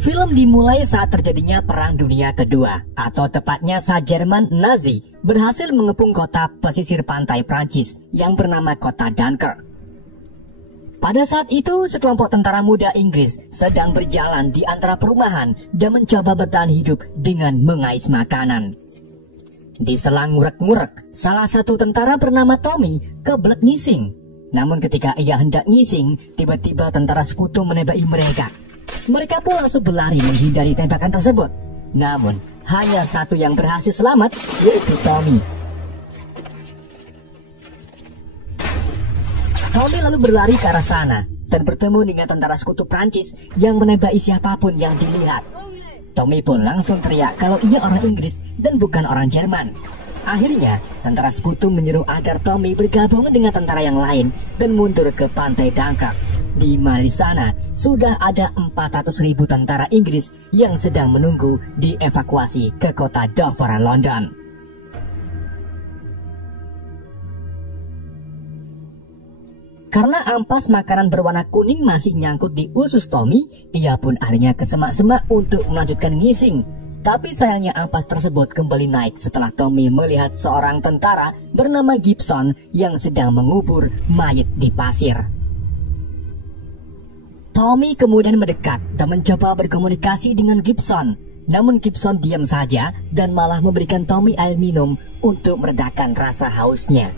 Film dimulai saat terjadinya Perang Dunia Kedua, atau tepatnya saat Jerman Nazi berhasil mengepung kota pesisir pantai Prancis yang bernama kota Dunkirk. Pada saat itu, sekelompok tentara muda Inggris sedang berjalan di antara perumahan dan mencoba bertahan hidup dengan mengais makanan. Di selang ngurek-ngurek, salah satu tentara bernama Tommy kebelet ngising. Namun ketika ia hendak ngising, tiba-tiba tentara sekutu menembaki mereka. Mereka pun langsung berlari menghindari tembakan tersebut. Namun, hanya satu yang berhasil selamat, yaitu Tommy. Tommy lalu berlari ke arah sana dan bertemu dengan tentara sekutu Prancis yang menembaki siapapun yang dilihat. Tommy pun langsung teriak kalau ia orang Inggris dan bukan orang Jerman. Akhirnya, tentara sekutu menyuruh agar Tommy bergabung dengan tentara yang lain dan mundur ke pantai Dunkirk. Di mana di sana sudah ada 400.000 tentara Inggris yang sedang menunggu dievakuasi ke kota Dover, London. Karena ampas makanan berwarna kuning masih nyangkut di usus Tommy, ia pun akhirnya kesemak-semak untuk melanjutkan ngising. Tapi sayangnya ampas tersebut kembali naik setelah Tommy melihat seorang tentara bernama Gibson yang sedang mengubur mayat di pasir. Tommy kemudian mendekat dan mencoba berkomunikasi dengan Gibson. Namun Gibson diam saja dan malah memberikan Tommy air minum untuk meredakan rasa hausnya.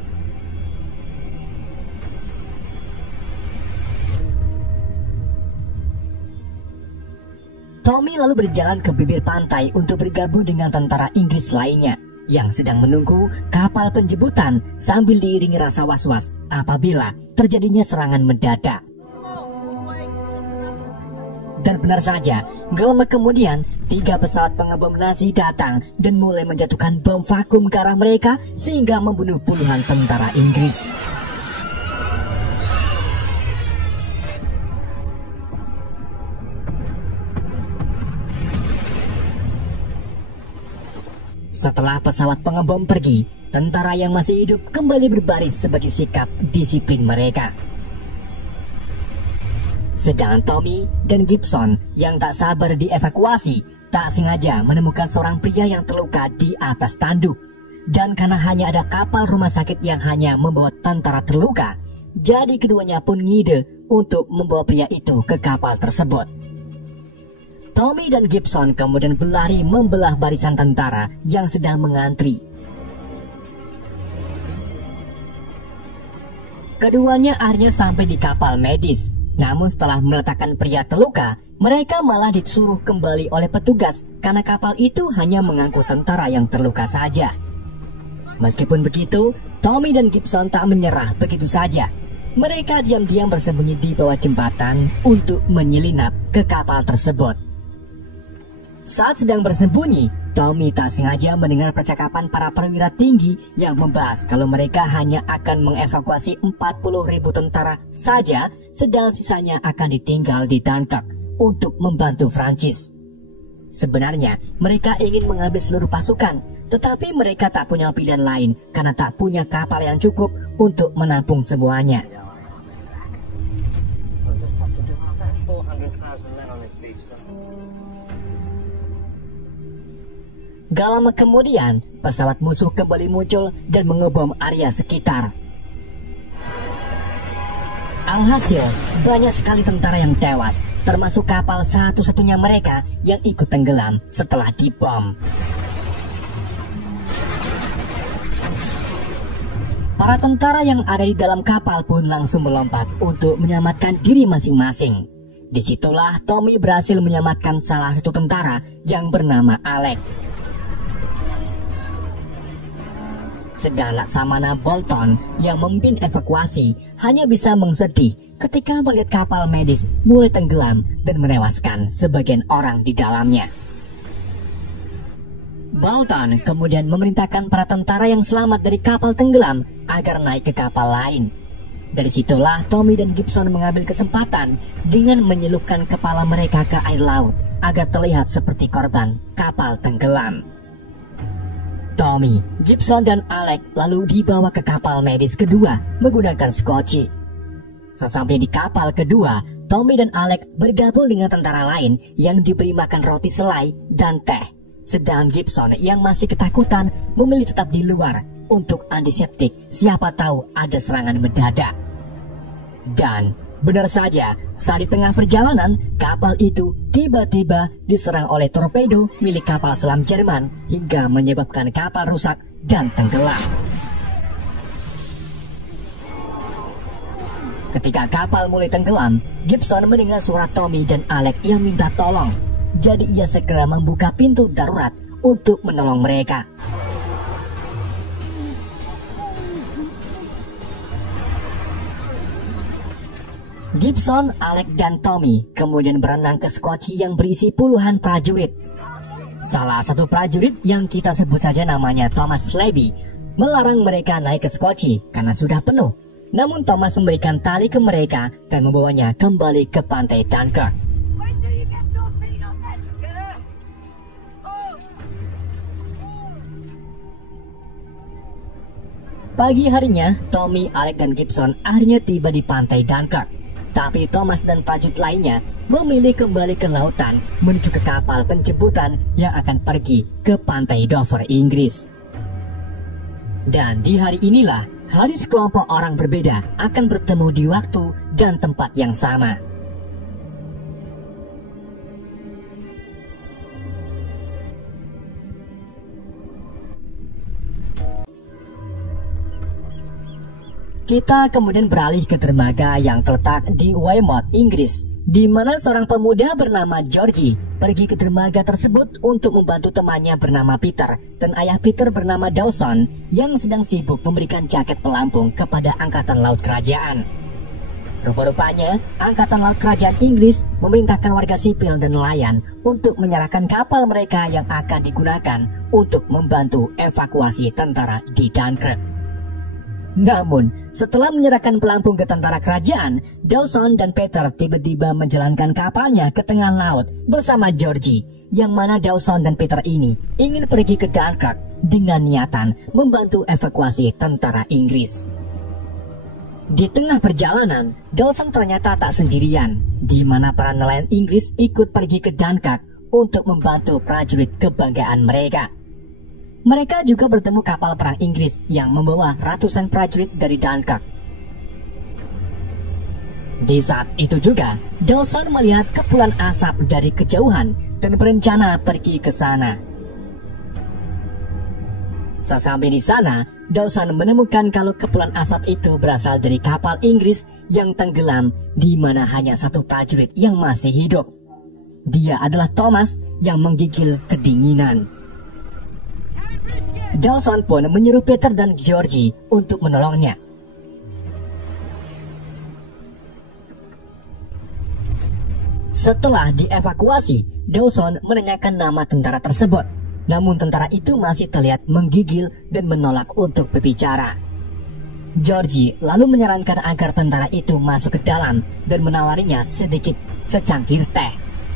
Tommy lalu berjalan ke bibir pantai untuk bergabung dengan tentara Inggris lainnya yang sedang menunggu kapal penjemputan sambil diiringi rasa was-was apabila terjadinya serangan mendadak. Dan benar saja, gak lama kemudian 3 pesawat pengebom Nazi datang dan mulai menjatuhkan bom vakum ke arah mereka sehingga membunuh puluhan tentara Inggris. Setelah pesawat pengebom pergi, tentara yang masih hidup kembali berbaris sebagai sikap disiplin mereka. Sedangkan Tommy dan Gibson yang tak sabar dievakuasi tak sengaja menemukan seorang pria yang terluka di atas tanduk. Dan karena hanya ada kapal rumah sakit yang hanya membawa tentara terluka, jadi keduanya pun ngide untuk membawa pria itu ke kapal tersebut. Tommy dan Gibson kemudian berlari membelah barisan tentara yang sedang mengantri. Keduanya akhirnya sampai di kapal medis. Namun setelah meletakkan pria terluka, mereka malah disuruh kembali oleh petugas karena kapal itu hanya mengangkut tentara yang terluka saja. Meskipun begitu, Tommy dan Gibson tak menyerah begitu saja. Mereka diam-diam bersembunyi di bawah jembatan untuk menyelinap ke kapal tersebut. Saat sedang bersembunyi, Tommy tak sengaja mendengar percakapan para perwira tinggi yang membahas kalau mereka hanya akan mengevakuasi 40.000 tentara saja, sedang sisanya akan ditinggal di Dunkirk untuk membantu Prancis. Sebenarnya, mereka ingin mengambil seluruh pasukan, tetapi mereka tak punya pilihan lain karena tak punya kapal yang cukup untuk menampung semuanya. Gak lama kemudian, pesawat musuh kembali muncul dan mengebom area sekitar. Alhasil, banyak sekali tentara yang tewas, termasuk kapal satu-satunya mereka yang ikut tenggelam setelah dibom. Para tentara yang ada di dalam kapal pun langsung melompat untuk menyelamatkan diri masing-masing. Disitulah Tommy berhasil menyelamatkan salah satu tentara yang bernama Alex. Sedang Laksamana Bolton yang memimpin evakuasi hanya bisa mengsedih ketika melihat kapal medis mulai tenggelam dan menewaskan sebagian orang di dalamnya. Bolton kemudian memerintahkan para tentara yang selamat dari kapal tenggelam agar naik ke kapal lain. Dari situlah Tommy dan Gibson mengambil kesempatan dengan menyelupkan kepala mereka ke air laut agar terlihat seperti korban kapal tenggelam. Tommy, Gibson, dan Alex lalu dibawa ke kapal medis kedua menggunakan skoci. Sesampainya di kapal kedua, Tommy dan Alec bergabung dengan tentara lain yang diberi makan roti selai dan teh. Sedang Gibson yang masih ketakutan memilih tetap di luar untuk antiseptik, siapa tahu ada serangan mendadak. Dan benar saja, saat di tengah perjalanan, kapal itu tiba-tiba diserang oleh torpedo milik kapal selam Jerman hingga menyebabkan kapal rusak dan tenggelam. Ketika kapal mulai tenggelam, Gibson mendengar suara Tommy dan Alec yang minta tolong. Jadi ia segera membuka pintu darurat untuk menolong mereka. Gibson, Alec, dan Tommy kemudian berenang ke skoci yang berisi puluhan prajurit. Salah satu prajurit yang kita sebut saja namanya Thomas Flaby melarang mereka naik ke skoci karena sudah penuh. Namun Thomas memberikan tali ke mereka dan membawanya kembali ke pantai Dunkirk. Pagi harinya, Tommy, Alec, dan Gibson akhirnya tiba di pantai Dunkirk. Tapi Thomas dan prajurit lainnya memilih kembali ke lautan menuju ke kapal penjemputan yang akan pergi ke pantai Dover, Inggris. Dan di hari inilah, hari sekelompok orang berbeda akan bertemu di waktu dan tempat yang sama. Kita kemudian beralih ke dermaga yang terletak di Weymouth, Inggris, di mana seorang pemuda bernama Georgie pergi ke dermaga tersebut untuk membantu temannya bernama Peter dan ayah Peter bernama Dawson yang sedang sibuk memberikan jaket pelampung kepada Angkatan Laut Kerajaan. Rupa-rupanya, Angkatan Laut Kerajaan Inggris memerintahkan warga sipil dan nelayan untuk menyerahkan kapal mereka yang akan digunakan untuk membantu evakuasi tentara di Dunkirk. Namun, setelah menyerahkan pelampung ke tentara kerajaan, Dawson dan Peter tiba-tiba menjalankan kapalnya ke tengah laut bersama Georgie, yang mana Dawson dan Peter ini ingin pergi ke Dunkirk dengan niatan membantu evakuasi tentara Inggris. Di tengah perjalanan, Dawson ternyata tak sendirian, di mana para nelayan Inggris ikut pergi ke Dunkirk untuk membantu prajurit kebanggaan mereka. Mereka juga bertemu kapal perang Inggris yang membawa ratusan prajurit dari Dunkirk. Di saat itu juga, Dawson melihat kepulan asap dari kejauhan dan berencana pergi ke sana. Sesampai di sana, Dawson menemukan kalau kepulan asap itu berasal dari kapal Inggris yang tenggelam, di mana hanya satu prajurit yang masih hidup. Dia adalah Thomas yang menggigil kedinginan. Dawson pun menyuruh Peter dan Georgie untuk menolongnya. Setelah dievakuasi, Dawson menanyakan nama tentara tersebut. Namun tentara itu masih terlihat menggigil dan menolak untuk berbicara. Georgie lalu menyarankan agar tentara itu masuk ke dalam dan menawarinya sedikit secangkir teh.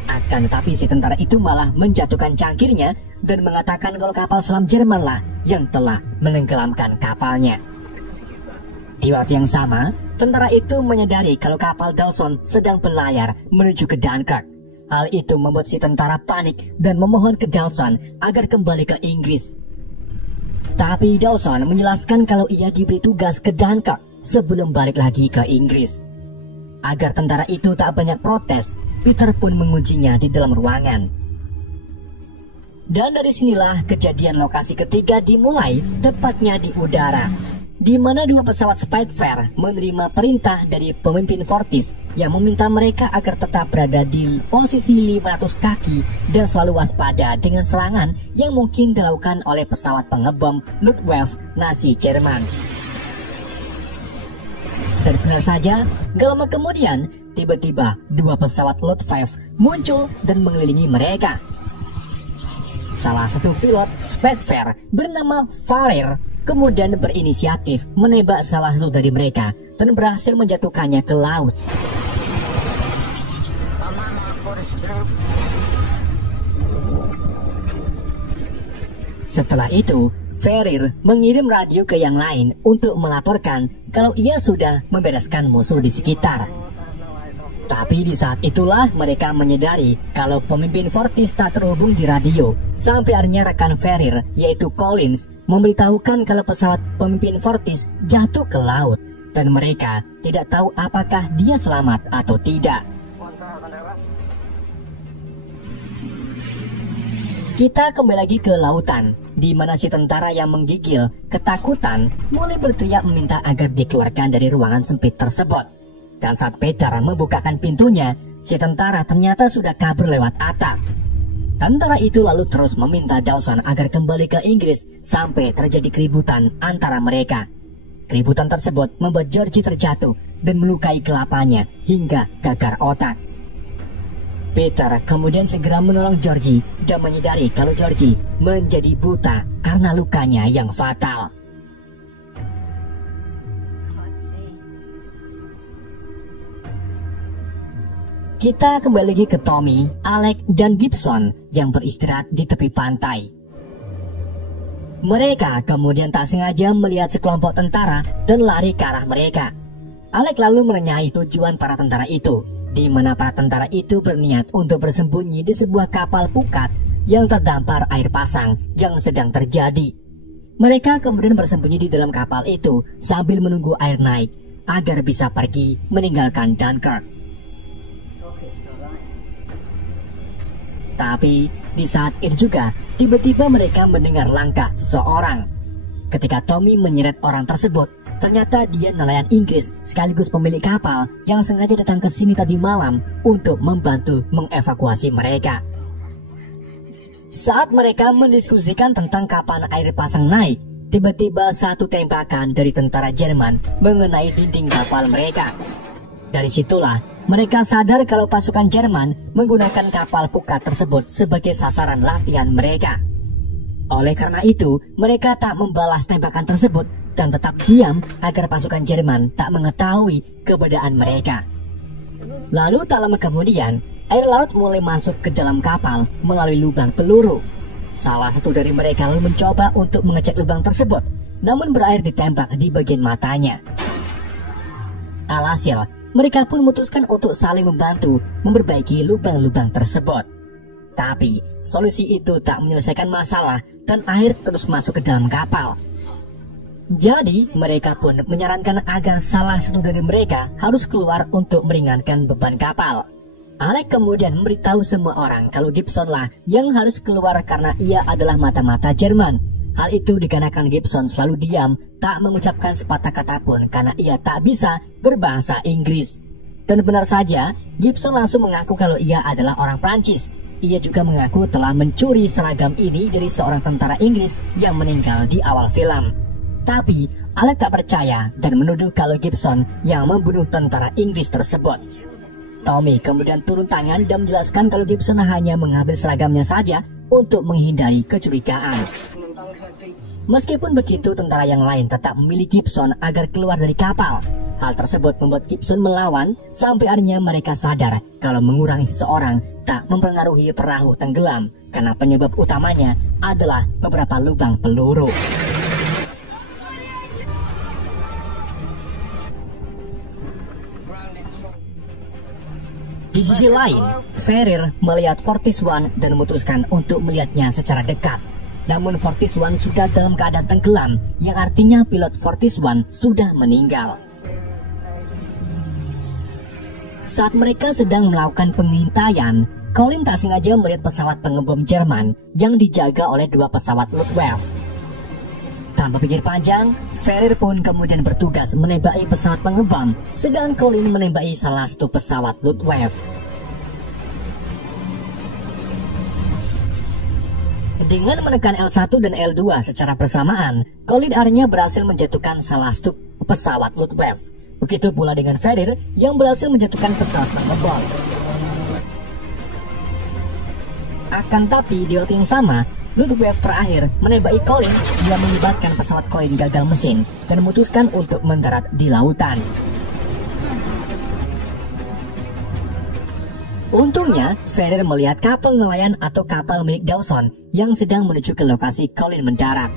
Akan tetapi si tentara itu malah menjatuhkan cangkirnya dan mengatakan kalau kapal selam Jerman lah yang telah menenggelamkan kapalnya. Di waktu yang sama, tentara itu menyadari kalau kapal Dawson sedang berlayar menuju ke Dunkirk. Hal itu membuat si tentara panik dan memohon ke Dawson agar kembali ke Inggris. Tapi Dawson menjelaskan kalau ia diberi tugas ke Dunkirk sebelum balik lagi ke Inggris. Agar tentara itu tak banyak protes, Peter pun mengujinya di dalam ruangan. Dan dari sinilah kejadian lokasi ketiga dimulai, tepatnya di udara, di mana dua pesawat Spitfire menerima perintah dari pemimpin Fortis yang meminta mereka agar tetap berada di posisi 500 kaki dan selalu waspada dengan serangan yang mungkin dilakukan oleh pesawat pengebom Luftwaffe Nazi Jerman. Dan benar saja, gak lama kemudian, tiba-tiba dua pesawat Luftwaffe muncul dan mengelilingi mereka. Salah satu pilot Spitfire bernama Farrer kemudian berinisiatif menembak salah satu dari mereka dan berhasil menjatuhkannya ke laut. Setelah itu, Farrer mengirim radio ke yang lain untuk melaporkan kalau ia sudah membereskan musuh di sekitar. Tapi di saat itulah mereka menyadari kalau pemimpin Fortis tak terhubung di radio. Sampai akhirnya rekan Ferrier, yaitu Collins, memberitahukan kalau pesawat pemimpin Fortis jatuh ke laut. Dan mereka tidak tahu apakah dia selamat atau tidak. Kita kembali lagi ke lautan, di mana si tentara yang menggigil, ketakutan, mulai berteriak meminta agar dikeluarkan dari ruangan sempit tersebut. Dan saat Peter membukakan pintunya, si tentara ternyata sudah kabur lewat atap. Tentara itu lalu terus meminta Dawson agar kembali ke Inggris sampai terjadi keributan antara mereka. Keributan tersebut membuat Georgie terjatuh dan melukai kelapanya hingga gagar otak. Peter kemudian segera menolong Georgie dan menyadari kalau Georgie menjadi buta karena lukanya yang fatal. Kita kembali lagi ke Tommy, Alec, dan Gibson yang beristirahat di tepi pantai. Mereka kemudian tak sengaja melihat sekelompok tentara dan lari ke arah mereka. Alec lalu menanyai tujuan para tentara itu, di mana para tentara itu berniat untuk bersembunyi di sebuah kapal pukat yang terdampar air pasang yang sedang terjadi. Mereka kemudian bersembunyi di dalam kapal itu sambil menunggu air naik agar bisa pergi meninggalkan Dunkirk. Tapi di saat itu juga tiba-tiba mereka mendengar langkah seseorang. Ketika Tommy menyeret orang tersebut, ternyata dia nelayan Inggris sekaligus pemilik kapal yang sengaja datang ke sini tadi malam untuk membantu mengevakuasi mereka. Saat mereka mendiskusikan tentang kapan air pasang naik, tiba-tiba satu tembakan dari tentara Jerman mengenai dinding kapal mereka. Dari situlah mereka sadar kalau pasukan Jerman menggunakan kapal pukat tersebut sebagai sasaran latihan mereka. Oleh karena itu, mereka tak membalas tembakan tersebut dan tetap diam agar pasukan Jerman tak mengetahui keberadaan mereka. Lalu tak lama kemudian, air laut mulai masuk ke dalam kapal melalui lubang peluru. Salah satu dari mereka lalu mencoba untuk mengecek lubang tersebut, namun berakhir ditembak di bagian matanya. Alhasil, mereka pun memutuskan untuk saling membantu memperbaiki lubang-lubang tersebut. Tapi, solusi itu tak menyelesaikan masalah dan air terus masuk ke dalam kapal. Jadi, mereka pun menyarankan agar salah satu dari mereka harus keluar untuk meringankan beban kapal. Alec kemudian memberitahu semua orang kalau Gibson lah yang harus keluar karena ia adalah mata-mata Jerman. Hal itu dikarenakan Gibson selalu diam, tak mengucapkan sepatah kata pun karena ia tak bisa berbahasa Inggris. Dan benar saja, Gibson langsung mengaku kalau ia adalah orang Prancis. Ia juga mengaku telah mencuri seragam ini dari seorang tentara Inggris yang meninggal di awal film. Tapi, Alec tak percaya dan menuduh kalau Gibson yang membunuh tentara Inggris tersebut. Tommy kemudian turun tangan dan menjelaskan kalau Gibson hanya mengambil seragamnya saja untuk menghindari kecurigaan. Meskipun begitu, tentara yang lain tetap memilih Gibson agar keluar dari kapal. Hal tersebut membuat Gibson melawan sampai akhirnya mereka sadar kalau mengurangi seseorang tak mempengaruhi perahu tenggelam karena penyebab utamanya adalah beberapa lubang peluru. Di sisi lain, Ferrier melihat Fortis One dan memutuskan untuk melihatnya secara dekat. Namun Fortis One sudah dalam keadaan tenggelam, yang artinya pilot Fortis One sudah meninggal. Saat mereka sedang melakukan pengintaian, Colin tak sengaja melihat pesawat pengebom Jerman yang dijaga oleh dua pesawat Luftwaffe. Tanpa pikir panjang, Ferrier pun kemudian bertugas menembaki pesawat pengebom, sedang Colin menembaki salah satu pesawat Luftwaffe. Dengan menekan L1 dan L2 secara bersamaan, Colin akhirnya berhasil menjatuhkan salah satu pesawat Luftwaffe. Begitu pula dengan Ferrier yang berhasil menjatuhkan pesawat pengebom. Akan tapi di waktu yang sama, Luftwaffe terakhir menembaki Colin yang menyebabkan pesawat Colin gagal mesin dan memutuskan untuk mendarat di lautan. Untungnya, Ferrier melihat kapal nelayan atau kapal milik Dawson yang sedang menuju ke lokasi Colin mendarat.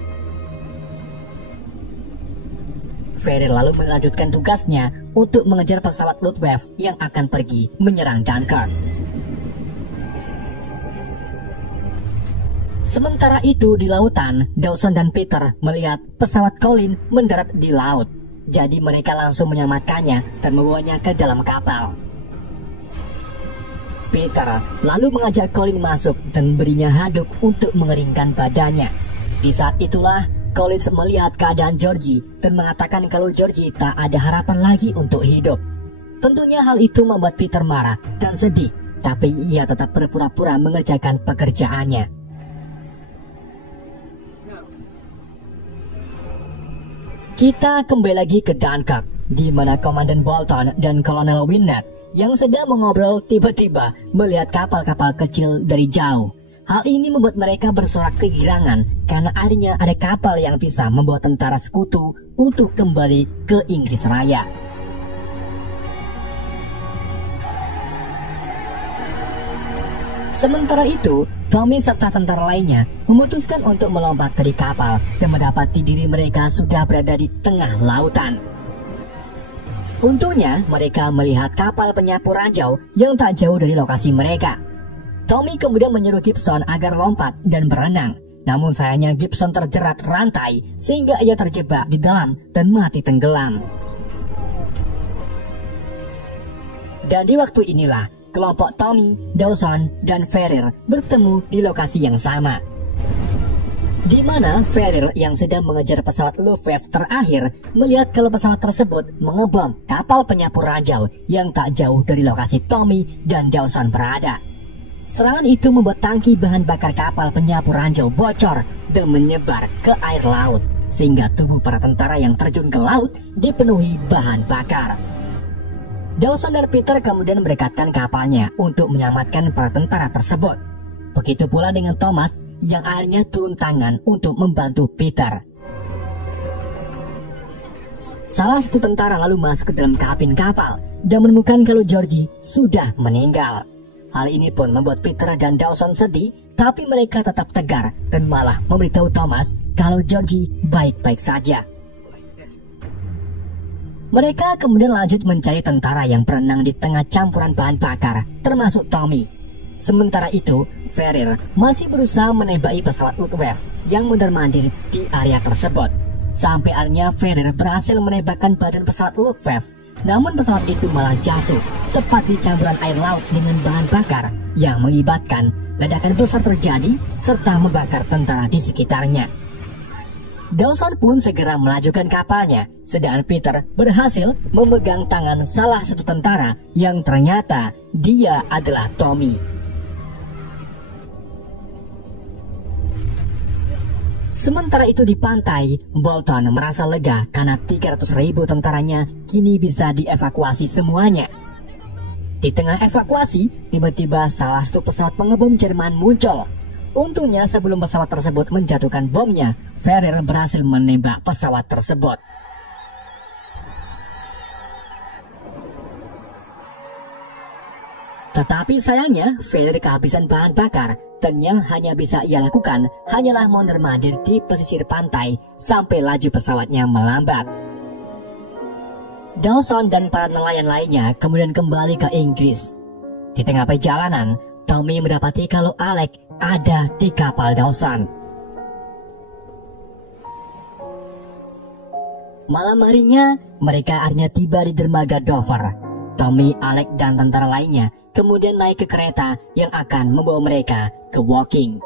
Ferry lalu melanjutkan tugasnya untuk mengejar pesawat Luftwaffe yang akan pergi menyerang Dunkirk. Sementara itu di lautan, Dawson dan Peter melihat pesawat Colin mendarat di laut. Jadi mereka langsung menyelamatkannya dan membawanya ke dalam kapal. Peter lalu mengajak Colin masuk dan berinya handuk untuk mengeringkan badannya. Di saat itulah Collins melihat keadaan Georgie dan mengatakan kalau Georgie tak ada harapan lagi untuk hidup. Tentunya hal itu membuat Peter marah dan sedih, tapi ia tetap berpura-pura mengerjakan pekerjaannya. Kita kembali lagi ke Dunkirk, di mana Komandan Bolton dan Kolonel Winnet yang sedang mengobrol tiba-tiba melihat kapal-kapal kecil dari jauh. Hal ini membuat mereka bersorak kegirangan karena akhirnya ada kapal yang bisa membawa tentara sekutu untuk kembali ke Inggris Raya. Sementara itu, Tommy serta tentara lainnya memutuskan untuk melompat dari kapal dan mendapati diri mereka sudah berada di tengah lautan. Untungnya, mereka melihat kapal penyapu ranjau yang tak jauh dari lokasi mereka. Tommy kemudian menyuruh Gibson agar lompat dan berenang. Namun sayangnya Gibson terjerat rantai sehingga ia terjebak di dalam dan mati tenggelam. Dan di waktu inilah, kelompok Tommy, Dawson, dan Ferrier bertemu di lokasi yang sama, di mana Ferrier yang sedang mengejar pesawat Luftwaffe terakhir melihat kalau pesawat tersebut mengebom kapal penyapu ranjau yang tak jauh dari lokasi Tommy dan Dawson berada. Serangan itu membuat tangki bahan bakar kapal penyapu ranjau bocor dan menyebar ke air laut, sehingga tubuh para tentara yang terjun ke laut dipenuhi bahan bakar. Dawson dan Peter kemudian merekatkan kapalnya untuk menyelamatkan para tentara tersebut. Begitu pula dengan Thomas yang akhirnya turun tangan untuk membantu Peter. Salah satu tentara lalu masuk ke dalam kabin kapal dan menemukan kalau Georgie sudah meninggal. Hal ini pun membuat Peter dan Dawson sedih, tapi mereka tetap tegar dan malah memberitahu Thomas kalau Georgie baik-baik saja. Mereka kemudian lanjut mencari tentara yang berenang di tengah campuran bahan bakar, termasuk Tommy. Sementara itu, Ferrier masih berusaha menembaki pesawat Luftwaffe yang mondar-mandir di area tersebut. Sampai akhirnya Ferrier berhasil menembakkan badan pesawat Luftwaffe, namun pesawat itu malah jatuh tepat di campuran air laut dengan bahan bakar yang mengakibatkan ledakan besar terjadi serta membakar tentara di sekitarnya. Dawson pun segera melajukan kapalnya, sedangkan Peter berhasil memegang tangan salah satu tentara yang ternyata dia adalah Tommy. Sementara itu di pantai, Bolton merasa lega karena 300.000 tentaranya kini bisa dievakuasi semuanya. Di tengah evakuasi, tiba-tiba salah satu pesawat pengebom Jerman muncul. Untungnya sebelum pesawat tersebut menjatuhkan bomnya, Ferrier berhasil menembak pesawat tersebut. Tetapi sayangnya, Ferrier kehabisan bahan bakar dan yang hanya bisa ia lakukan hanyalah mondar-mandir di pesisir pantai sampai laju pesawatnya melambat. Dawson dan para nelayan lainnya kemudian kembali ke Inggris. Di tengah perjalanan, Tommy mendapati kalau Alex ada di kapal Dawson. Malam harinya, mereka akhirnya tiba di dermaga Dover. Tommy, Alex, dan tentara lainnya kemudian naik ke kereta yang akan membawa mereka ke Woking.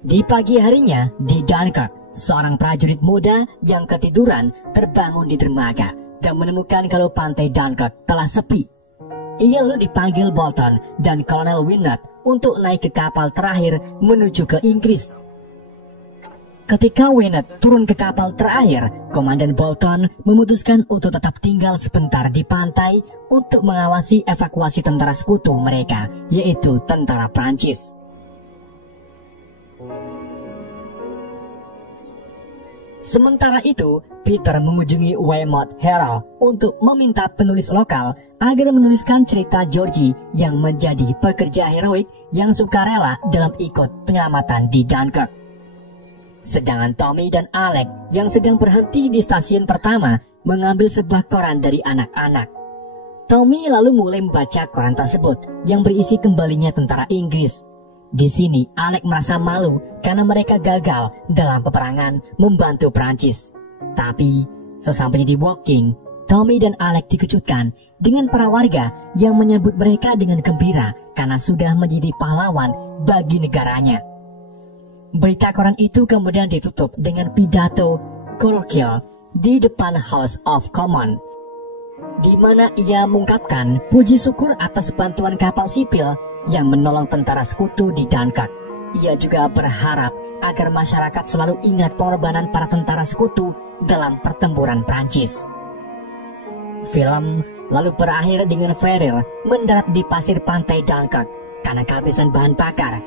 Di pagi harinya, di Dunkirk, seorang prajurit muda yang ketiduran terbangun di dermaga dan menemukan kalau pantai Dunkirk telah sepi. Ia lalu dipanggil Bolton dan Kolonel Winnet untuk naik ke kapal terakhir menuju ke Inggris. Ketika Winnet turun ke kapal terakhir, Komandan Bolton memutuskan untuk tetap tinggal sebentar di pantai untuk mengawasi evakuasi tentara sekutu mereka, yaitu tentara Prancis. Sementara itu, Peter mengunjungi Weymouth Herald untuk meminta penulis lokal agar menuliskan cerita Georgie yang menjadi pekerja heroik yang sukarela dalam ikut penyelamatan di Dunkirk. Sedangkan Tommy dan Alex yang sedang berhenti di stasiun pertama mengambil sebuah koran dari anak-anak. Tommy lalu mulai membaca koran tersebut yang berisi kembalinya tentara Inggris. Di sini Alex merasa malu karena mereka gagal dalam peperangan membantu Prancis. Tapi sesampainya di Woking, Tommy dan Alex dikejutkan dengan para warga yang menyambut mereka dengan gembira karena sudah menjadi pahlawan bagi negaranya. Berita koran itu kemudian ditutup dengan pidato Churchill di depan House of Commons, di mana ia mengungkapkan puji syukur atas bantuan kapal sipil yang menolong tentara sekutu di Dunkirk. Ia juga berharap agar masyarakat selalu ingat pengorbanan para tentara sekutu dalam pertempuran Prancis. Film lalu berakhir dengan Ferrer mendarat di pasir pantai Dunkirk karena kehabisan bahan bakar.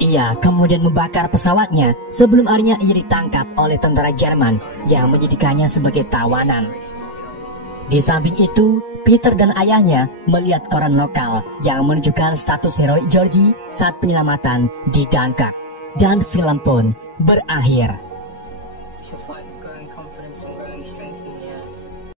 Ia kemudian membakar pesawatnya sebelum akhirnya ia ditangkap oleh tentara Jerman yang menjadikannya sebagai tawanan. Di samping itu, Peter dan ayahnya melihat koran lokal yang menunjukkan status heroik Georgie saat penyelamatan di Dunkirk, dan film pun berakhir.